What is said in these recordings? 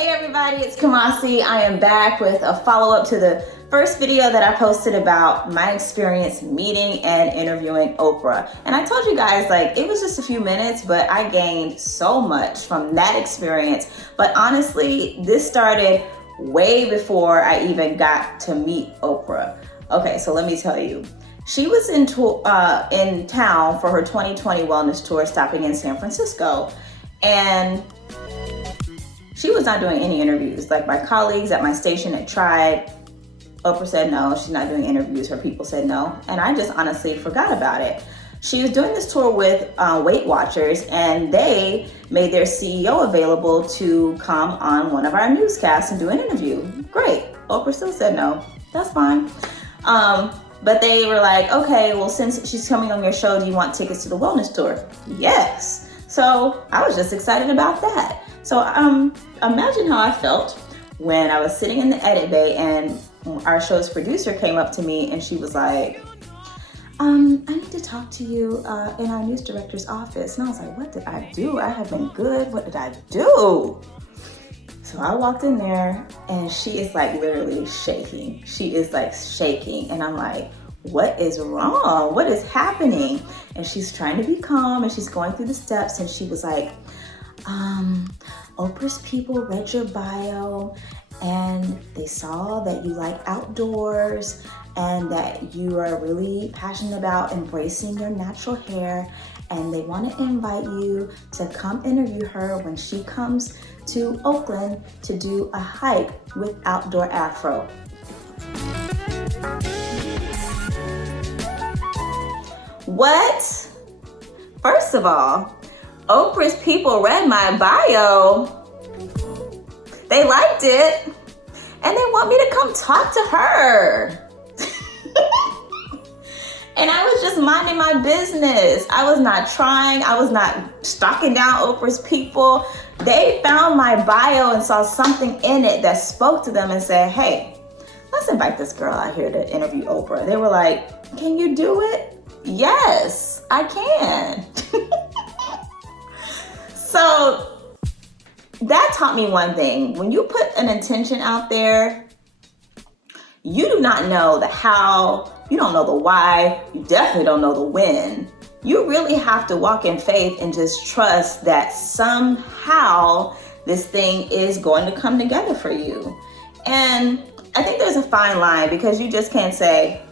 Hey everybody, it's Kumasi. I am back with a follow-up to the first video that I posted about my experience meeting and interviewing Oprah. And I told you guys, like, it was just a few minutes, but I gained so much from that experience. But honestly, this started way before I even got to meet Oprah. Okay, so let me tell you. She was in town for her 2020 wellness tour, stopping in San Francisco. And she was not doing any interviews. Like, my colleagues at my station had tried. Oprah said no, she's not doing interviews. Her people said no. And I just honestly forgot about it. She was doing this tour with Weight Watchers, and they made their CEO available to come on one of our newscasts and do an interview. Great. Oprah still said no. That's fine. But they were like, okay, well, since she's coming on your show, do you want tickets to the wellness tour? Yes. So I was just excited about that. So imagine how I felt when I was sitting in the edit bay and our show's producer came up to me and she was like, I need to talk to you in our news director's office. And I was like, what did I do? I have been good. What did I do? So I walked in there and she is like literally shaking. She is like shaking. And I'm like, what is wrong? What is happening? And she's trying to be calm and she's going through the steps. And she was like, Oprah's people read your bio and they saw that you like outdoors and that you are really passionate about embracing your natural hair, and they want to invite you to come interview her when she comes to Oakland to do a hike with Outdoor Afro. What? First of all, Oprah's people read my bio. They liked it, and they want me to come talk to her. And I was just minding my business. I was not trying. I was not stalking down Oprah's people. They found my bio and saw something in it that spoke to them and said, hey, let's invite this girl out here to interview Oprah. They were like, can you do it? Yes, I can. So that taught me one thing. When you put an intention out there, you do not know the how, you don't know the why, you definitely don't know the when. You really have to walk in faith and just trust that somehow this thing is going to come together for you. And I think there's a fine line, because you just can't say,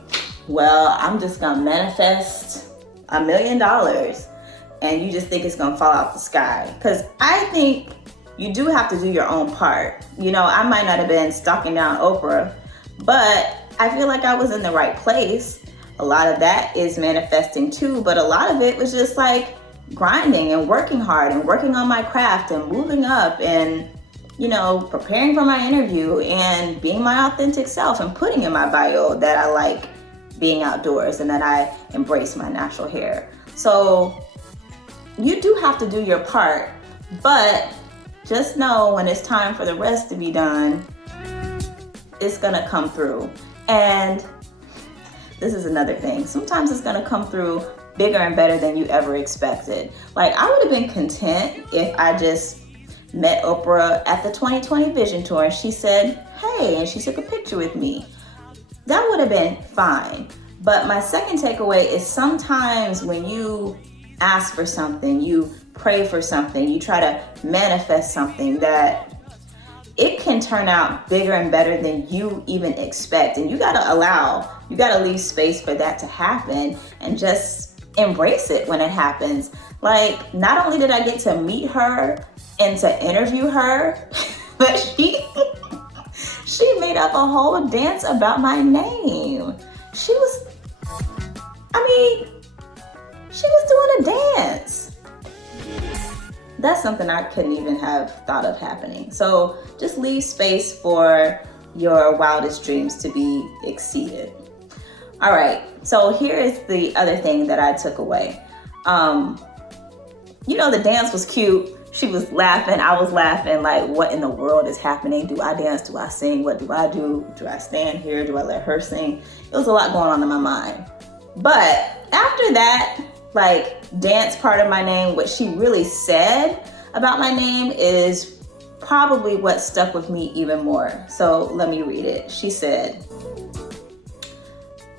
well, I'm just gonna manifest $1 million and you just think it's gonna fall out the sky. Because I think you do have to do your own part. You know, I might not have been stalking down Oprah, but I feel like I was in the right place. A lot of that is manifesting too, but a lot of it was just like grinding and working hard and working on my craft and moving up and, you know, preparing for my interview and being my authentic self and putting in my bio that I like being outdoors and that I embrace my natural hair. So you do have to do your part, but just know when it's time for the rest to be done, it's gonna come through. And this is another thing. Sometimes it's gonna come through bigger and better than you ever expected. Like, I would have been content if I just met Oprah at the 2020 Vision Tour and she said, hey, and she took a picture with me. That would have been fine. But my second takeaway is sometimes when you ask for something, you pray for something, you try to manifest something, that it can turn out bigger and better than you even expect. And you gotta leave space for that to happen and just embrace it when it happens. Like, not only did I get to meet her and to interview her, but she made up a whole dance about my name. She was doing a dance. That's something I couldn't even have thought of happening. So just leave space for your wildest dreams to be exceeded. All right, so here is the other thing that I took away. You know, the dance was cute. She was laughing, I was laughing, like, what in the world is happening? Do I dance? Do I sing? What do I do? Do I stand here? Do I let her sing? It was a lot going on in my mind. But after that, like, dance part of my name, what she really said about my name is probably what stuck with me even more. So let me read it. She said,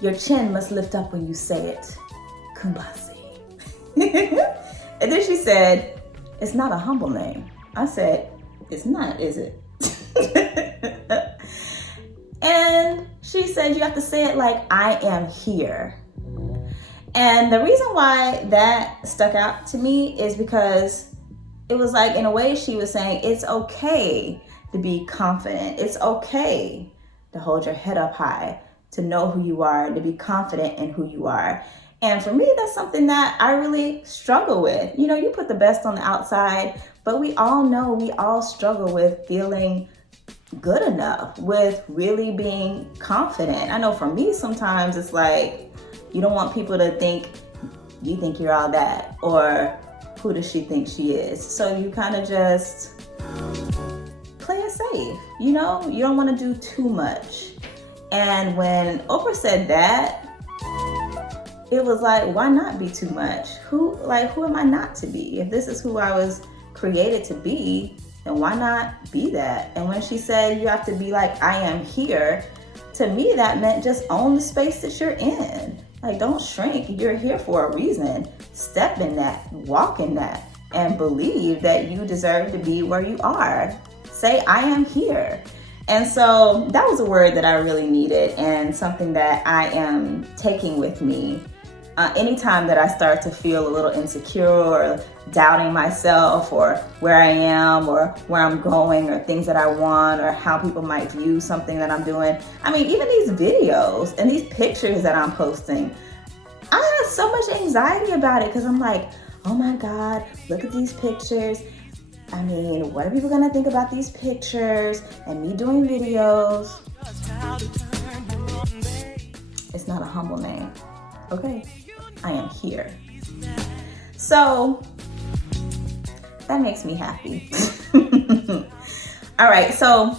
"Your chin must lift up when you say it, Kumasi." And then she said, "It's not a humble name." I said, "It's not, is it?" And she said, "You have to say it like, I am here." And the reason why that stuck out to me is because it was like, in a way, she was saying it's okay to be confident. It's okay to hold your head up high, to know who you are, to be confident in who you are. And for me, that's something that I really struggle with. You know, you put the best on the outside, but we all know, we all struggle with feeling good enough, with really being confident. I know for me, sometimes it's like, you don't want people to think you think you're all that, or who does she think she is? So you kind of just play it safe. You know, you don't want to do too much. And when Oprah said that, it was like, why not be too much? Who am I not to be? If this is who I was created to be, then why not be that? And when she said you have to be like, I am here, to me that meant just own the space that you're in. Like, don't shrink. You're here for a reason. Step in that, walk in that, and believe that you deserve to be where you are. Say, I am here. And so that was a word that I really needed, and something that I am taking with me. Anytime that I start to feel a little insecure or doubting myself or where I am or where I'm going or things that I want or how people might view something that I'm doing. I mean, even these videos and these pictures that I'm posting, I have so much anxiety about it because I'm like, oh my God, look at these pictures. I mean, what are people gonna think about these pictures and me doing videos? It's not a humble name, okay? I am here. So that makes me happy. All right, so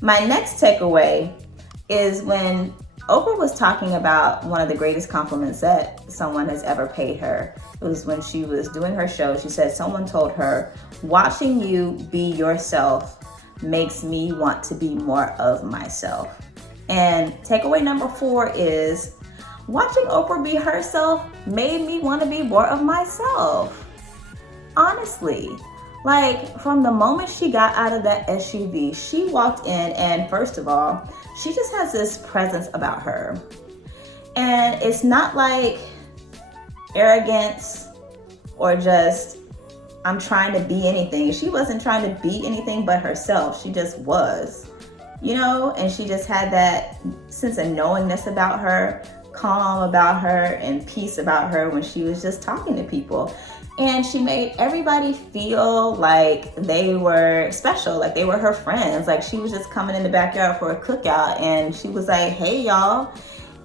my next takeaway is when Oprah was talking about one of the greatest compliments that someone has ever paid her. It was when she was doing her show. She said someone told her, "Watching you be yourself makes me want to be more of myself." And takeaway number 4 is, watching Oprah be herself made me want to be more of myself. Honestly, like, from the moment she got out of that SUV, she walked in, and first of all, she just has this presence about her. And it's not like arrogance or just, I'm trying to be anything. She wasn't trying to be anything but herself. She just was, you know, and she just had that sense of knowingness about her, calm about her, and peace about her when she was just talking to people. And she made everybody feel like they were special, like they were her friends. Like, she was just coming in the backyard for a cookout and she was like, "Hey y'all."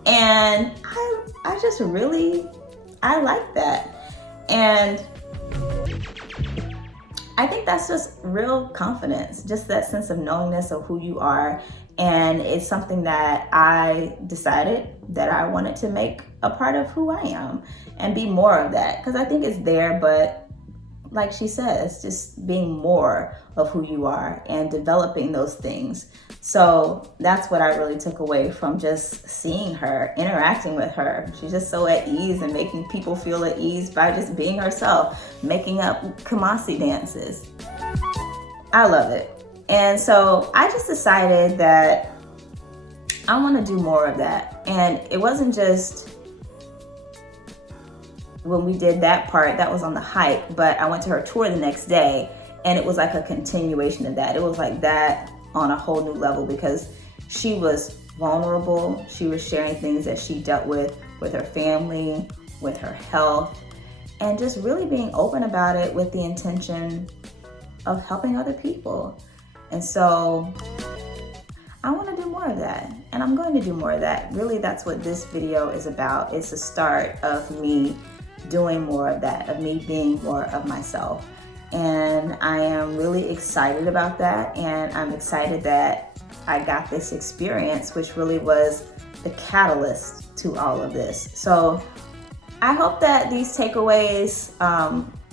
And I just really, I like that. And I think that's just real confidence, just that sense of knowingness of who you are. And it's something that I decided that I wanted to make a part of who I am and be more of that. Because I think it's there, but like she says, just being more of who you are and developing those things. So that's what I really took away from just seeing her, interacting with her. She's just so at ease and making people feel at ease by just being herself, making up Kumasi dances. I love it. And so I just decided that I want to do more of that. And it wasn't just when we did that part, that was on the hike, but I went to her tour the next day and it was like a continuation of that. It was like that on a whole new level because she was vulnerable. She was sharing things that she dealt with her family, with her health, and just really being open about it with the intention of helping other people. And so I want to do more of that, and I'm going to do more of that. Really, that's what this video is about. It's the start of me doing more of that, of me being more of myself. And I am really excited about that, and I'm excited that I got this experience, which really was the catalyst to all of this. So I hope that these takeaways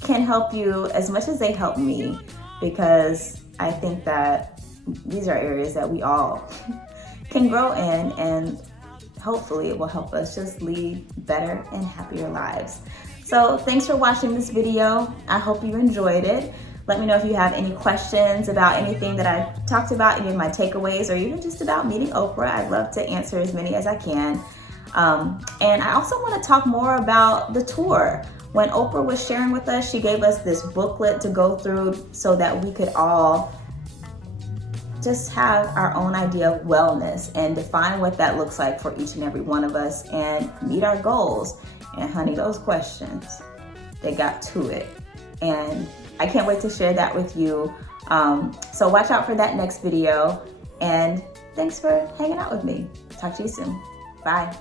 can help you as much as they help me, because I think that these are areas that we all can grow in, and hopefully it will help us just lead better and happier lives. So thanks for watching this video. I hope you enjoyed it. Let me know if you have any questions about anything that I talked about, any of my takeaways, or even just about meeting Oprah. I'd love to answer as many as I can. And I also want to talk more about the tour. When Oprah was sharing with us, she gave us this booklet to go through so that we could all just have our own idea of wellness and define what that looks like for each and every one of us and meet our goals. And honey, those questions, they got to it. And I can't wait to share that with you. So watch out for that next video. And thanks for hanging out with me. Talk to you soon. Bye.